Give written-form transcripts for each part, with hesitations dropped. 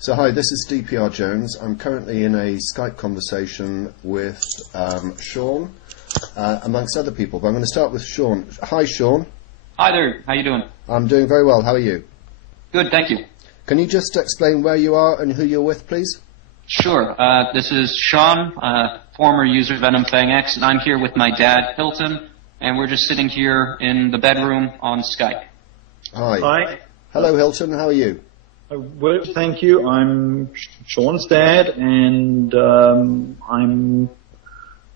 So hi, this is DPR Jones. I'm currently in a Skype conversation with Sean, amongst other people, but I'm going to start with Sean. Hi Sean. Hi there, how you doing? I'm doing very well, how are you? Good, thank you. Can you just explain where you are and who you're with, please? Sure, this is Sean, former user of VenomFangX, and I'm here with my dad, Hilton, and we're just sitting here in the bedroom on Skype. Hi. Hi. Hello Hilton, how are you? Well, thank you. I'm Sean's dad, and I'm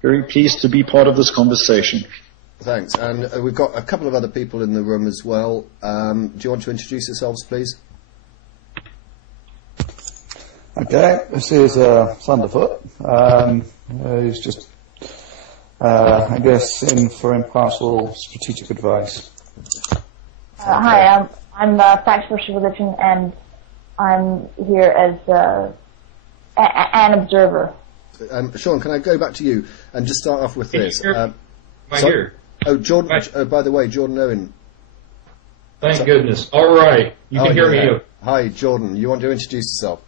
very pleased to be part of this conversation. Thanks. And we've got a couple of other people in the room as well. Do you want to introduce yourselves, please? Okay, this is Thunderfoot. He's just, I guess, in for impartial strategic advice. Hi, I'm Facts vs. Religion, and I'm here as an observer. Sean, can I go back to you and just start off with this? Am I here? Oh, Jordan. By the way, Jordan Owen. Thank goodness. All right, you can hear me. Hi, Jordan. You want to introduce yourself?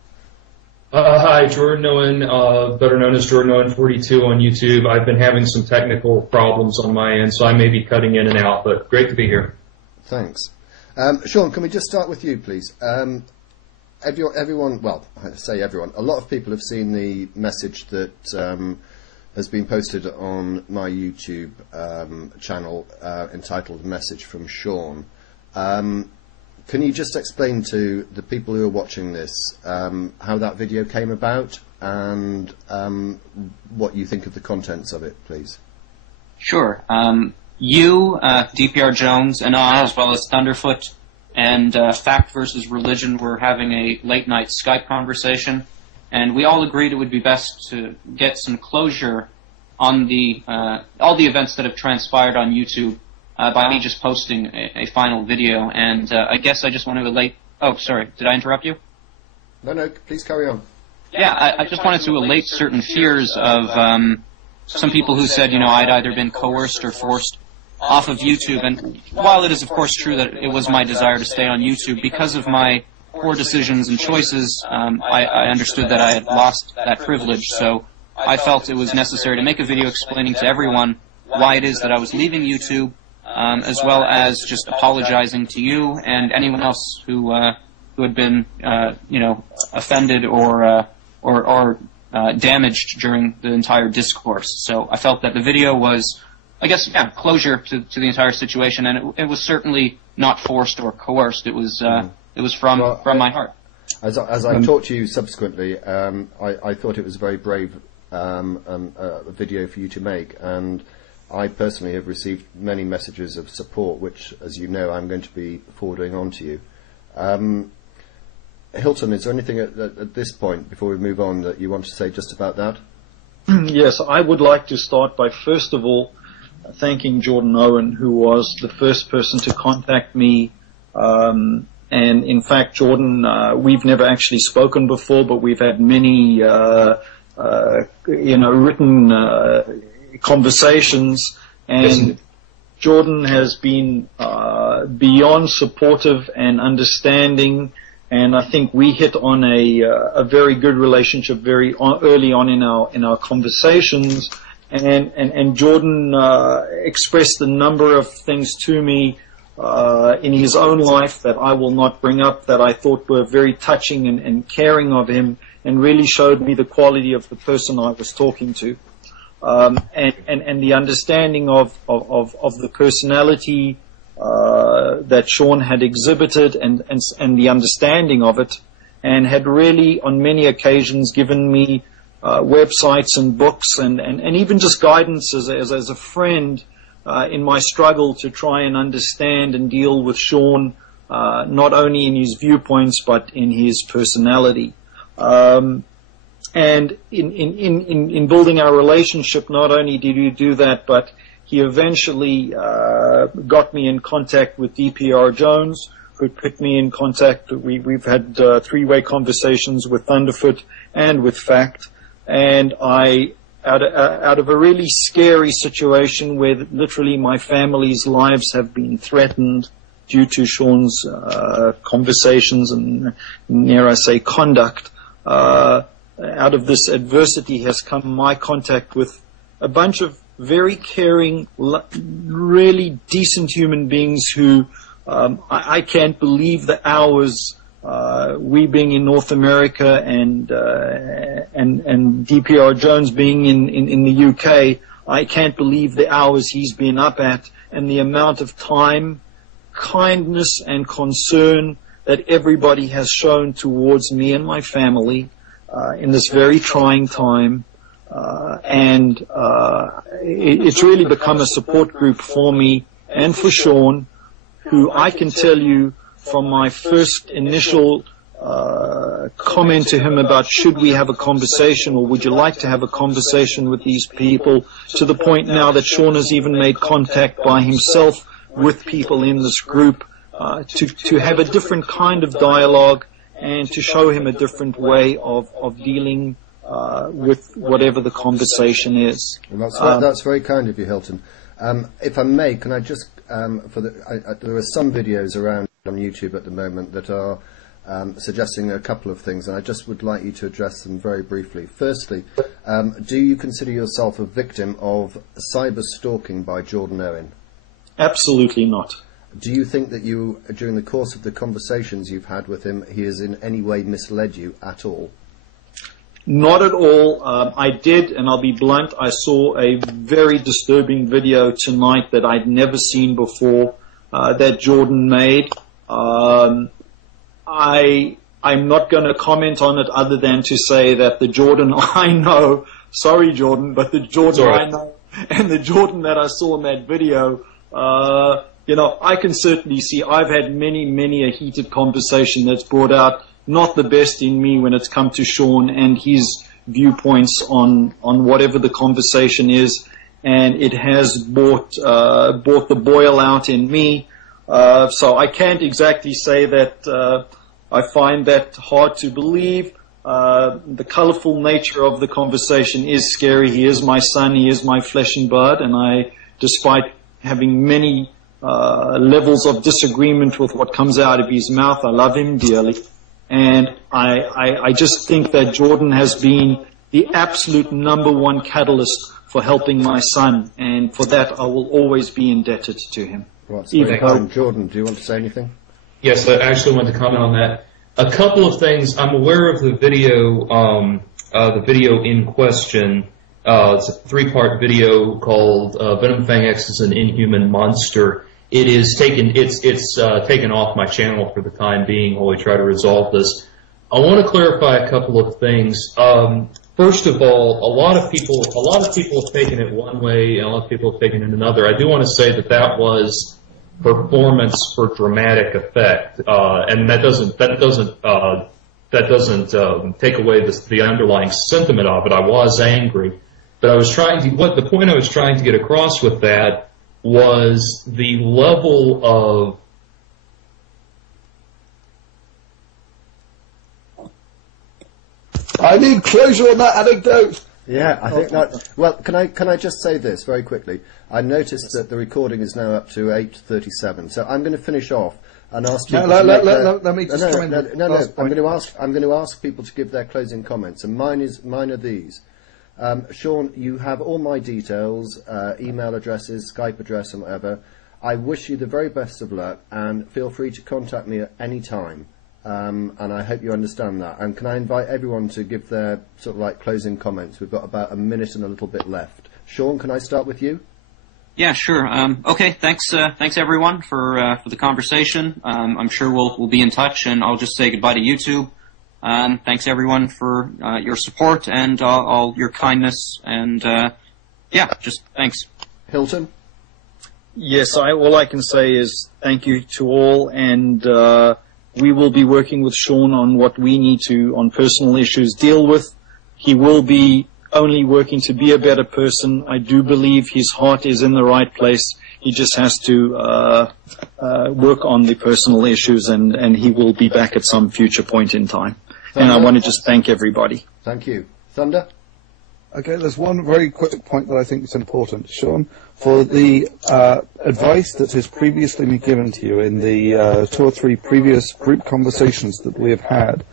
Hi, Jordan Owen, better known as Jordan Owen 42 on YouTube. I've been having some technical problems on my end, so I may be cutting in and out, but great to be here. Thanks. Sean, can we just start with you, please? Everyone, well, I say everyone, a lot of people have seen the message that has been posted on my YouTube channel entitled Message from Sean. Can you just explain to the people who are watching this how that video came about and what you think of the contents of it, please? Sure. You, DPR Jones, and I, as well as Thunderfoot, and Fact vs. Religion were having a late-night Skype conversation, and we all agreed it would be best to get some closure on all the events that have transpired on YouTube by me just posting a final video. And I guess I just want to elate... Oh, sorry, did I interrupt you? No, please carry on. Yeah, I just wanted to allay certain fears of some people who said, I'd either been coerced or forced off of YouTube. And while it is, of course, true that it was my desire to stay on YouTube, because of my poor decisions and choices, I understood that I had lost that privilege. So I felt it was necessary to make a video explaining to everyone why it is that I was leaving YouTube, as well as just apologizing to you and anyone else who had been, offended or damaged during the entire discourse. So I felt that the video was, I guess, closure to the entire situation, and it was certainly not forced or coerced. It was from my heart. As I talked to you subsequently, I thought it was a very brave video for you to make, and I personally have received many messages of support, which, as you know, I'm going to be forwarding on to you. Hilton, is there anything at this point, before we move on, that you want to say just about that? Yes, I would like to start by, first of all, thanking Jordan Owen, who was the first person to contact me. And in fact, Jordan, we've never actually spoken before, but we've had many, written conversations. And Jordan has been beyond supportive and understanding. And I think we hit on a very good relationship very early on in our conversations. And Jordan expressed a number of things to me in his own life that I will not bring up, that I thought were very touching and caring of him, and really showed me the quality of the person I was talking to, and the understanding of the personality that Sean had exhibited, and the understanding of it, and had really on many occasions given me websites and books and even just guidance as a friend in my struggle to try and understand and deal with Sean, not only in his viewpoints but in his personality. And in building our relationship, not only did he do that, but he eventually got me in contact with DPR Jones, who put me in contact. We've had three-way conversations with Thunderfoot and with Fact. And I, out of a really scary situation where literally my family's lives have been threatened, due to Sean's conversations and, dare I say, conduct, out of this adversity has come my contact with a bunch of very caring, really decent human beings who I can't believe the hours, we being in North America and DPR Jones being in the UK, I can't believe the hours he's been up at and the amount of time, kindness and concern that everybody has shown towards me and my family in this very trying time. It's really become a support group for me and for Sean, who I can tell you from my first initial comment to him about should we have a conversation or would you like to have a conversation with these people, to the point now that Sean has even made contact by himself with people in this group to have a different kind of dialogue and to show him a different way of dealing with whatever the conversation is. Well, that's very kind of you, Hilton. If I may, can I just, there are some videos around on YouTube at the moment that are suggesting a couple of things, and I just would like you to address them very briefly. Firstly, do you consider yourself a victim of cyber stalking by Jordan Owen? Absolutely not. Do you think that you, during the course of the conversations you've had with him, he has in any way misled you at all? Not at all. I did, and I'll be blunt, I saw a very disturbing video tonight that I'd never seen before that Jordan made. I'm not going to comment on it other than to say that the Jordan I know, sorry Jordan, but the Jordan I know and the Jordan that I saw in that video, I can certainly see I've had many a heated conversation that's brought out not the best in me when it's come to Sean and his viewpoints on whatever the conversation is, and it has brought the boil out in me. So I can't exactly say that I find that hard to believe. The colorful nature of the conversation is scary. He is my son. He is my flesh and blood, and I, despite having many levels of disagreement with what comes out of his mouth, I love him dearly. And I just think that Jordan has been the absolute #1 catalyst for helping my son, and for that I will always be indebted to him. Right, Jordan, do you want to say anything? Yes, I actually want to comment on that. A couple of things. I'm aware of the video in question. It's a 3-part video called Venom Fang X is an Inhuman Monster. It is taken off my channel for the time being while we try to resolve this. I want to clarify a couple of things. First of all, a lot of people have taken it one way, and a lot of people have taken it another. I do want to say that was performance for dramatic effect, and that doesn't take away the underlying sentiment of it. I was angry, but the point I was trying to get across with that was the level of I need closure on that anecdote. Yeah, I think that. Well, can I just say this very quickly? I noticed that the recording is now up to 8:37, so I'm going to finish off and ask you. Let me just come in. No. I'm going to ask people to give their closing comments, and mine are these. Sean, you have all my details, email addresses, Skype address, and whatever. I wish you the very best of luck, and feel free to contact me at any time. And I hope you understand that. And can I invite everyone to give their sort of like closing comments? We've got about a minute and a little bit left. Sean, can I start with you? Yeah, sure. Okay, thanks everyone for the conversation. I'm sure we'll be in touch, and I'll just say goodbye to YouTube. Thanks everyone for your support and all your kindness, and just thanks. Hilton? Yes, all I can say is thank you to all, and we will be working with Sean on what we need to, on personal issues, deal with. He will be only working to be a better person. I do believe his heart is in the right place. He just has to work on the personal issues, and he will be back at some future point in time. Thunder? And I want to just thank everybody. Thank you. Thunder? Okay, there's one very quick point that I think is important. Sean, for the advice that has previously been given to you in the 2 or 3 previous group conversations that we have had,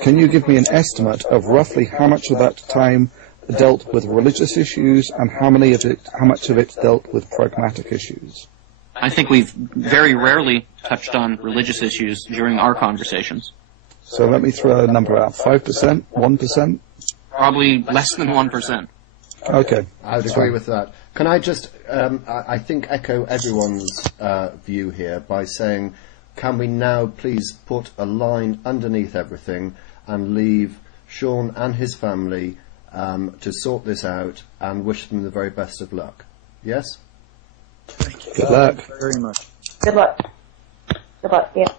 can you give me an estimate of roughly how much of that time dealt with religious issues and how much of it dealt with pragmatic issues? I think we've very rarely touched on religious issues during our conversations. So let me throw a number out. 5%? 1%? Probably less than 1%. Okay. I would agree with that. Can I just, I think, echo everyone's view here by saying, can we now please put a line underneath everything and leave Sean and his family to sort this out and wish them the very best of luck? Yes? Thank you. Good luck. Very much. Good luck. Good luck, yeah.